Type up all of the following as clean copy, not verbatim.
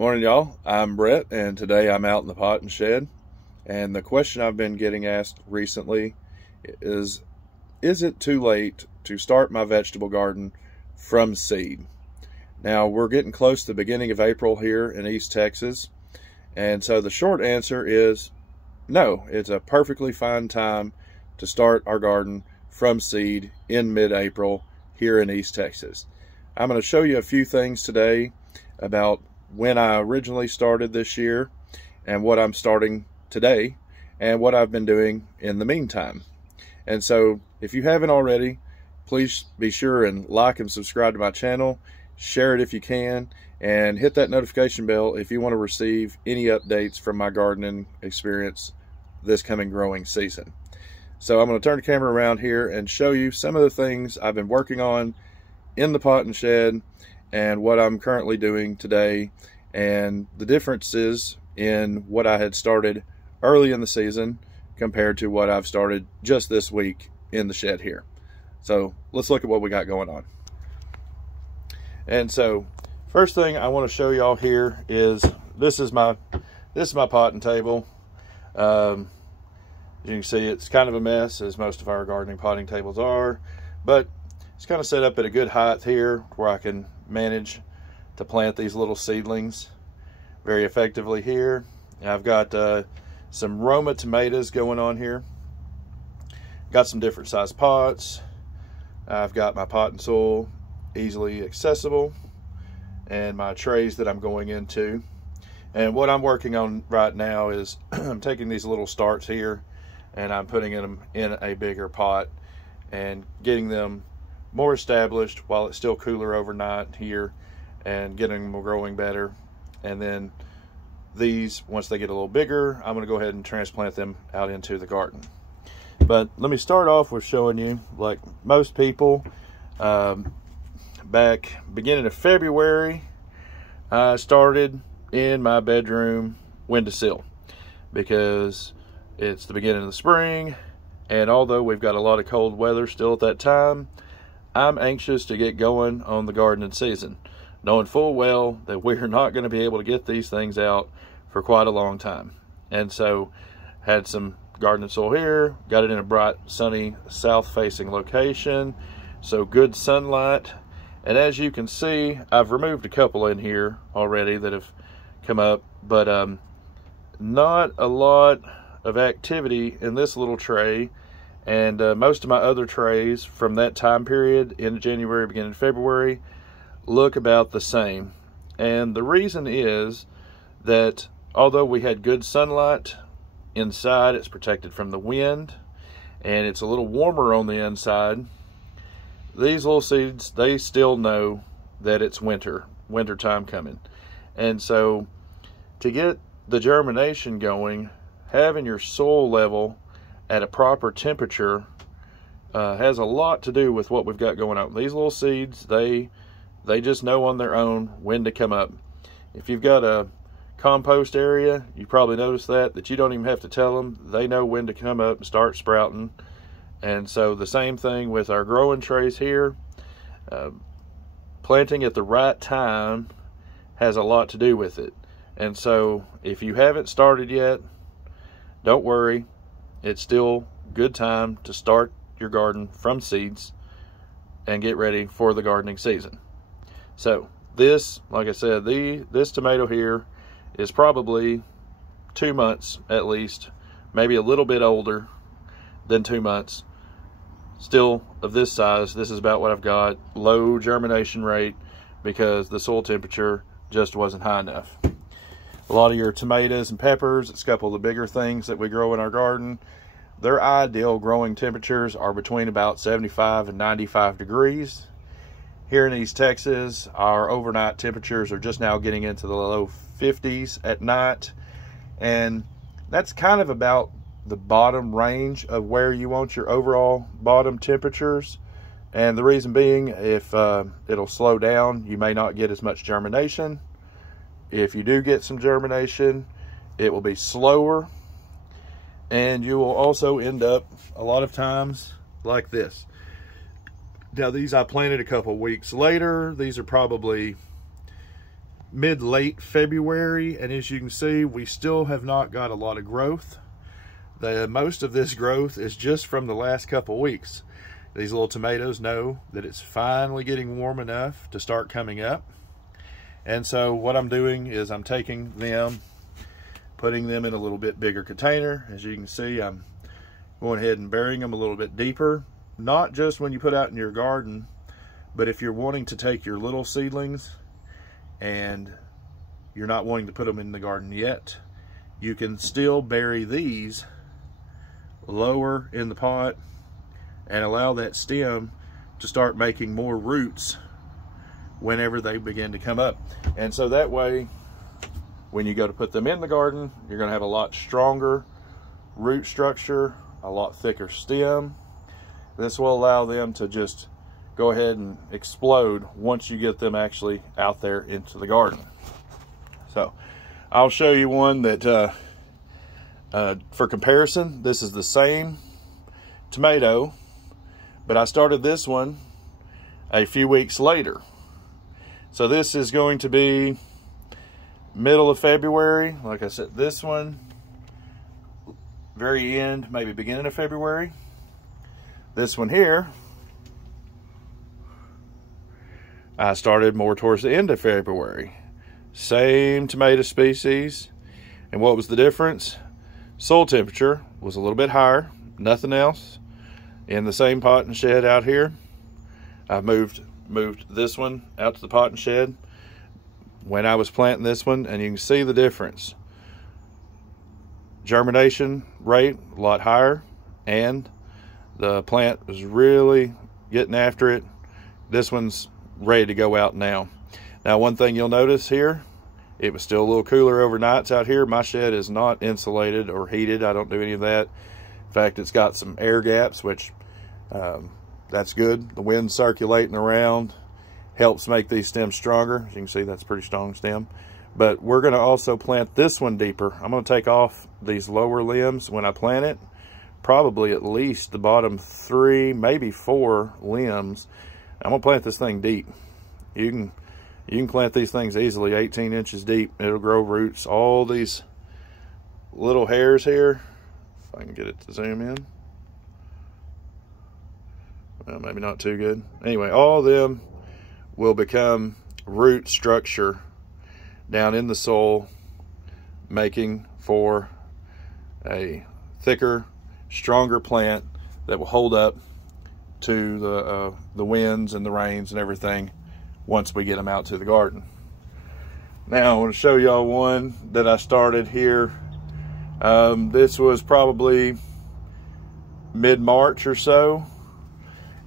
Morning, y'all. I'm Brett, and today I'm out in the pot and shed. And the question I've been getting asked recently is it too late to start my vegetable garden from seed? Now, we're getting close to the beginning of April here in East Texas. And so the short answer is no, it's a perfectly fine time to start our garden from seed in mid-April here in East Texas. I'm going to show you a few things today about when I originally started this year and what I'm starting today and what I've been doing in the meantime. And so if you haven't already, please be sure and like and subscribe to my channel, share it if you can, and hit that notification bell if you want to receive any updates from my gardening experience this coming growing season. So I'm going to turn the camera around here and show you some of the things I've been working on in the pot and shed and what I'm currently doing today, and the differences in what I had started early in the season compared to what I've started just this week in the shed here. So let's look at what we got going on. And so first thing I want to show y'all here is this is my potting table. As you can see, it's kind of a mess, as most of our gardening potting tables are, but it's kind of set up at a good height here where I can manage to plant these little seedlings very effectively here. I've got some Roma tomatoes going on here. Got some different size pots. I've got my pot and soil easily accessible and my trays that I'm going into. And what I'm working on right now is I'm taking these little starts here and I'm putting them in a bigger pot and getting them more established while it's still cooler overnight here and getting them growing better. And then these, once they get a little bigger, I'm going to go ahead and transplant them out into the garden. But let me start off with showing you, like most people, back beginning of February, I started in my bedroom windowsill because it's the beginning of the spring, and although we've got a lot of cold weather still at that time, I'm anxious to get going on the gardening season, knowing full well that we're not going to be able to get these things out for quite a long time. And so had some gardening soil here, got it in a bright, sunny, south-facing location, so good sunlight. And as you can see, I've removed a couple in here already that have come up, but not a lot of activity in this little tray. And most of my other trays from that time period, in January, beginning of February, look about the same. And the reason is that although we had good sunlight inside, it's protected from the wind, and it's a little warmer on the inside, these little seeds, they still know that it's winter time coming. And so to get the germination going, having your soil level at a proper temperature has a lot to do with what we've got going on. These little seeds, they just know on their own when to come up. If you've got a compost area, you probably noticed that you don't even have to tell them. They know when to come up and start sprouting. And so the same thing with our growing trays here. Planting at the right time has a lot to do with it. And so if you haven't started yet, don't worry. It's still good time to start your garden from seeds and get ready for the gardening season. So this, like I said, this tomato here is probably 2 months at least, maybe a little bit older than 2 months. Still of this size. This is about what I've got. Low germination rate because the soil temperature just wasn't high enough. A lot of your tomatoes and peppers, it's a couple of the bigger things that we grow in our garden, their ideal growing temperatures are between about 75 and 95 degrees. Here in East Texas, our overnight temperatures are just now getting into the low 50s at night. And that's kind of about the bottom range of where you want your overall bottom temperatures. And the reason being, if it'll slow down, you may not get as much germination. If you do get some germination, it will be slower, and you will also end up a lot of times like this. Now these I planted a couple weeks later. These are probably mid-late February, and as you can see, we still have not got a lot of growth. Most of this growth is just from the last couple weeks. These little tomatoes know that it's finally getting warm enough to start coming up. And so what I'm doing is I'm taking them, putting them in a little bit bigger container. As you can see, I'm going ahead and burying them a little bit deeper. Not just when you put out in your garden, but if you're wanting to take your little seedlings and you're not wanting to put them in the garden yet, you can still bury these lower in the pot and allow that stem to start making more roots whenever they begin to come up. And so that way, when you go to put them in the garden, you're going to have a lot stronger root structure, a lot thicker stem. This will allow them to just go ahead and explode once you get them actually out there into the garden. So I'll show you one that for comparison, this is the same tomato, but I started this one a few weeks later. So this is going to be middle of February. Like I said, this one very end, maybe beginning of February. This one here, I started more towards the end of February. Same tomato species. And what was the difference? Soil temperature was a little bit higher, nothing else. In the same pot and shed out here, I've moved this one out to the pot and shed when I was planting this one, and you can see the difference. Germination rate a lot higher, and the plant was really getting after it. This one's ready to go out now. Now, one thing you'll notice here, it was still a little cooler overnights out here. My shed is not insulated or heated. I don't do any of that. In fact, it's got some air gaps, which that's good. The wind circulating around helps make these stems stronger. As you can see, that's a pretty strong stem. But we're going to also plant this one deeper. I'm going to take off these lower limbs when I plant it, probably at least the bottom 3, maybe 4 limbs. I'm going to plant this thing deep. You can plant these things easily 18 inches deep. It'll grow roots. All these little hairs here, if I can get it to zoom in. Well, maybe not too good. Anyway, all of them will become root structure down in the soil, making for a thicker, stronger plant that will hold up to the winds and the rains and everything once we get them out to the garden. Now I want to show y'all one that I started here. This was probably mid-March or so,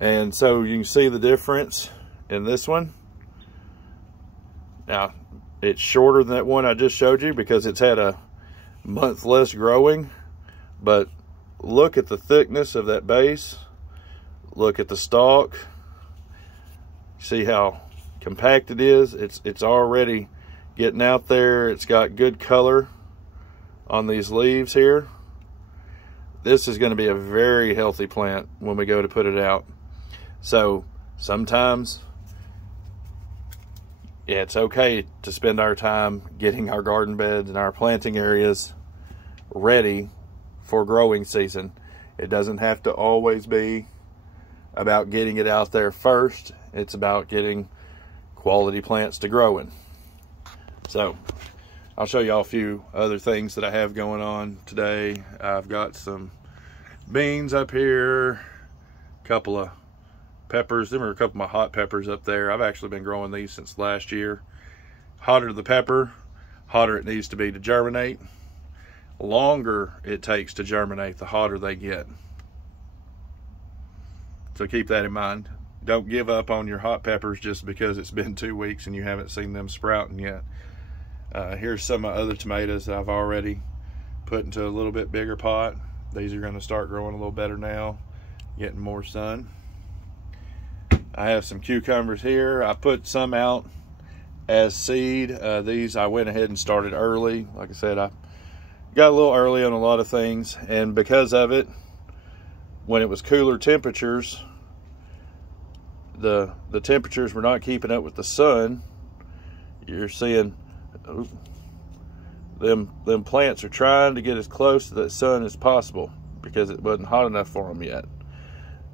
and so you can see the difference in this one. Now it's shorter than that one I just showed you because it's had a month less growing, but look at the thickness of that base. Look at the stalk. See how compact it is. It's already getting out there. It's got good color on these leaves here. This is going to be a very healthy plant when we go to put it out. So sometimes, yeah, it's okay to spend our time getting our garden beds and our planting areas ready for growing season. It doesn't have to always be about getting it out there first. It's about getting quality plants to grow in. So I'll show y'all a few other things that I have going on today. I've got some beans up here, a couple of peppers. There were a couple of my hot peppers up there. I've actually been growing these since last year. Hotter the pepper, hotter it needs to be to germinate. Longer it takes to germinate, the hotter they get. So keep that in mind. Don't give up on your hot peppers just because it's been 2 weeks and you haven't seen them sprouting yet. Here's some of my other tomatoes that I've already put into a little bit bigger pot. These are going to start growing a little better now, getting more sun. I have some cucumbers here. I put some out as seed. These I went ahead and started early. Like I said, I got a little early on a lot of things, and because of it, when it was cooler temperatures, the temperatures were not keeping up with the sun, you're seeing them plants are trying to get as close to that sun as possible because it wasn't hot enough for them yet.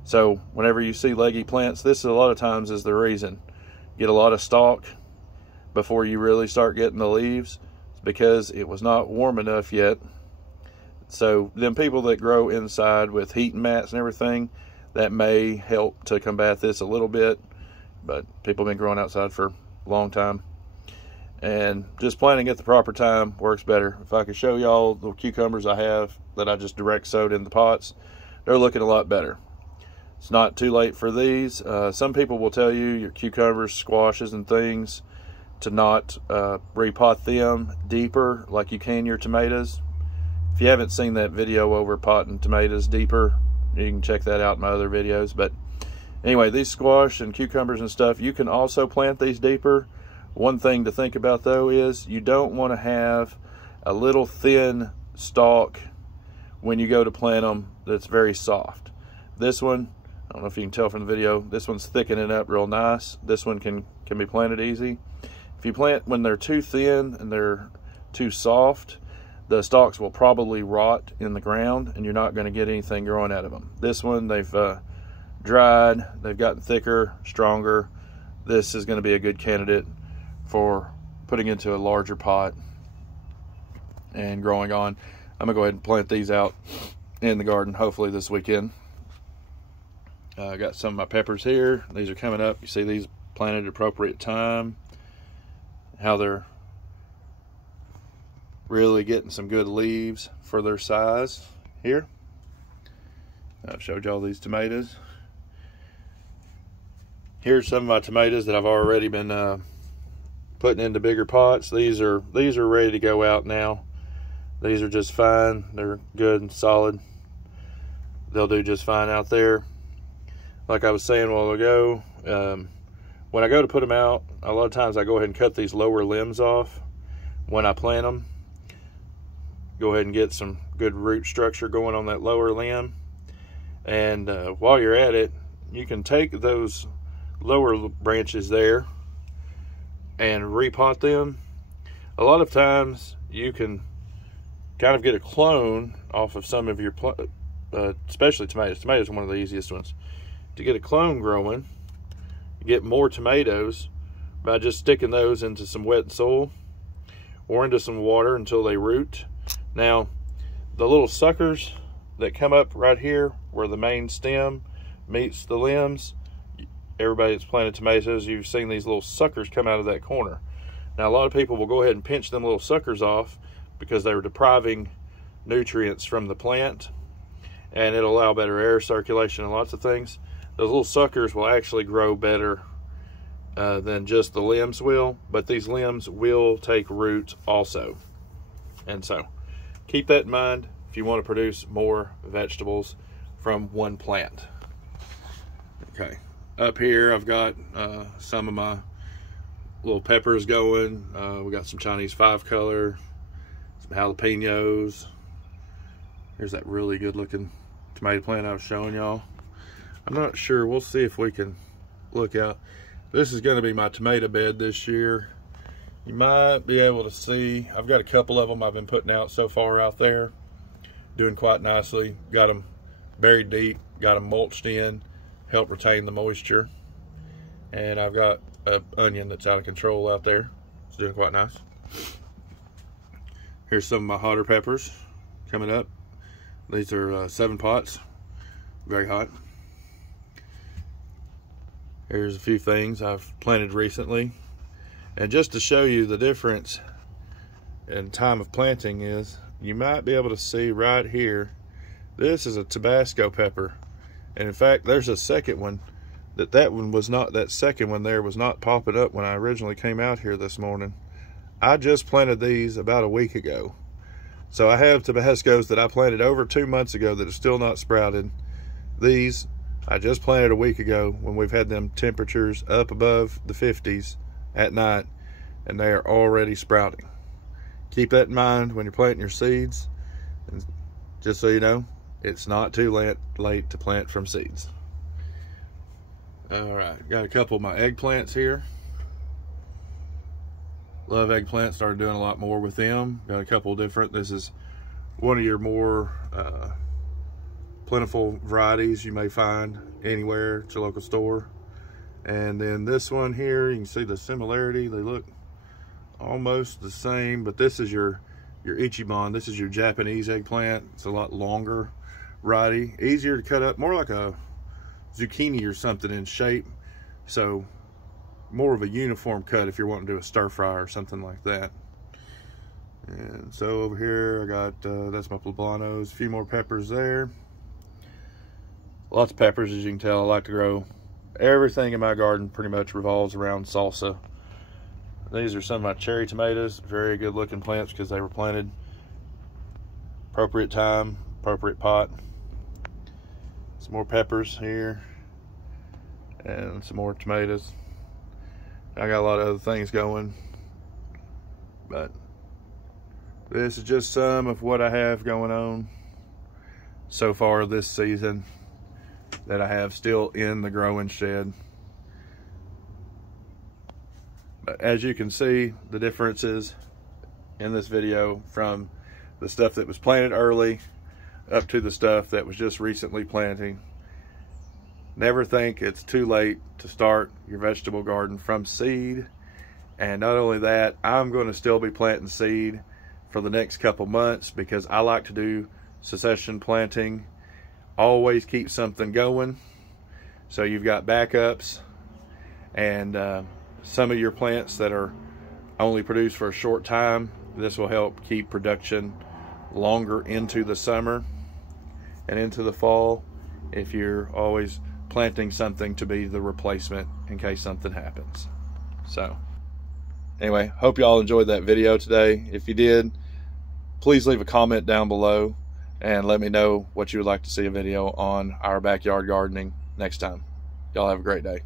So whenever you see leggy plants, this a lot of times is the reason. Get a lot of stalk before you really start getting the leaves. It's because it was not warm enough yet. So them people that grow inside with heating mats and everything, that may help to combat this a little bit. But people have been growing outside for a long time. And just planting at the proper time works better. If I could show y'all the cucumbers I have that I just direct sowed in the pots, they're looking a lot better. It's not too late for these. Some people will tell you your cucumbers, squashes, and things to not repot them deeper like you can your tomatoes. If you haven't seen that video over potting tomatoes deeper, you can check that out in my other videos. But anyway, these squash and cucumbers and stuff, you can also plant these deeper. One thing to think about though is you don't want to have a little thin stalk when you go to plant them that's very soft. This one, I don't know if you can tell from the video, this one's thickening up real nice. This one can be planted easy. If you plant when they're too thin and they're too soft, the stalks will probably rot in the ground and you're not going to get anything growing out of them. This one, they've dried, they've gotten thicker, stronger. This is going to be a good candidate for putting into a larger pot and growing on. I'm going to go ahead and plant these out in the garden hopefully this weekend. I got some of my peppers here. These are coming up. You see these planted at appropriate time. How they're really getting some good leaves for their size here. I've showed y'all these tomatoes. Here's some of my tomatoes that I've already been putting into bigger pots. These are ready to go out now. These are just fine. They're good and solid. They'll do just fine out there. Like I was saying a while ago, when I go to put them out, a lot of times I go ahead and cut these lower limbs off when I plant them. Go ahead and get some good root structure going on that lower limb. And while you're at it, you can take those lower branches there and repot them. A lot of times you can kind of get a clone off of some of your, especially tomatoes. Tomatoes are one of the easiest ones. To get a clone growing, you get more tomatoes by just sticking those into some wet soil or into some water until they root. Now, the little suckers that come up right here where the main stem meets the limbs, everybody that's planted tomatoes, you've seen these little suckers come out of that corner. Now, a lot of people will go ahead and pinch them little suckers off because they were depriving nutrients from the plant, and it'll allow better air circulation and lots of things. Those little suckers will actually grow better than just the limbs will, but these limbs will take root also. And so keep that in mind if you want to produce more vegetables from one plant. Okay, up here I've got some of my little peppers going. We got some Chinese 5-color, some jalapenos. Here's that really good looking tomato plant I was showing y'all. I'm not sure, we'll see if we can look out. This is going to be my tomato bed this year. You might be able to see, I've got a couple of them I've been putting out so far out there, doing quite nicely. Got them buried deep, got them mulched in, help retain the moisture. And I've got an onion that's out of control out there. It's doing quite nice. Here's some of my hotter peppers coming up. These are 7 pots, very hot. Here's a few things I've planted recently. And just to show you the difference in time of planting is, you might be able to see right here, this is a Tabasco pepper. And in fact, there's a second one, that one was not, that second one there was not popping up when I originally came out here this morning. I just planted these about a week ago. So I have Tabascos that I planted over 2 months ago that are still not sprouted. These I just planted a week ago when we've had them temperatures up above the 50s at night, and they are already sprouting. Keep that in mind when you're planting your seeds. And just so you know, it's not too late to plant from seeds. All right, got a couple of my eggplants here. Love eggplant, started doing a lot more with them. Got a couple different. This is one of your more plentiful varieties you may find anywhere at your local store. And then this one here, you can see the similarity. They look almost the same, but this is your Ichiban. This is your Japanese eggplant. It's a lot longer variety, easier to cut up, more like a zucchini or something in shape. So more of a uniform cut if you're wanting to do a stir fry or something like that. And so over here I got that's my poblanos, a few more peppers there. Lots of peppers, as you can tell. I like to grow everything in my garden pretty much revolves around salsa. These are some of my cherry tomatoes, very good looking plants because they were planted appropriate time, appropriate pot. Some more peppers here and some more tomatoes. I got a lot of other things going, but this is just some of what I have going on so far this season that I have still in the growing shed. But as you can see, the differences in this video from the stuff that was planted early up to the stuff that was just recently planting. Never think it's too late to start your vegetable garden from seed. And not only that, I'm going to still be planting seed for the next couple months because I like to do succession planting. Always keep something going so you've got backups, and some of your plants that are only produced for a short time, this will help keep production longer into the summer and into the fall if you're always planting something to be the replacement in case something happens. So anyway, hope y'all enjoyed that video today. If you did, please leave a comment down below and let me know what you would like to see a video on our backyard gardening next time. Y'all have a great day.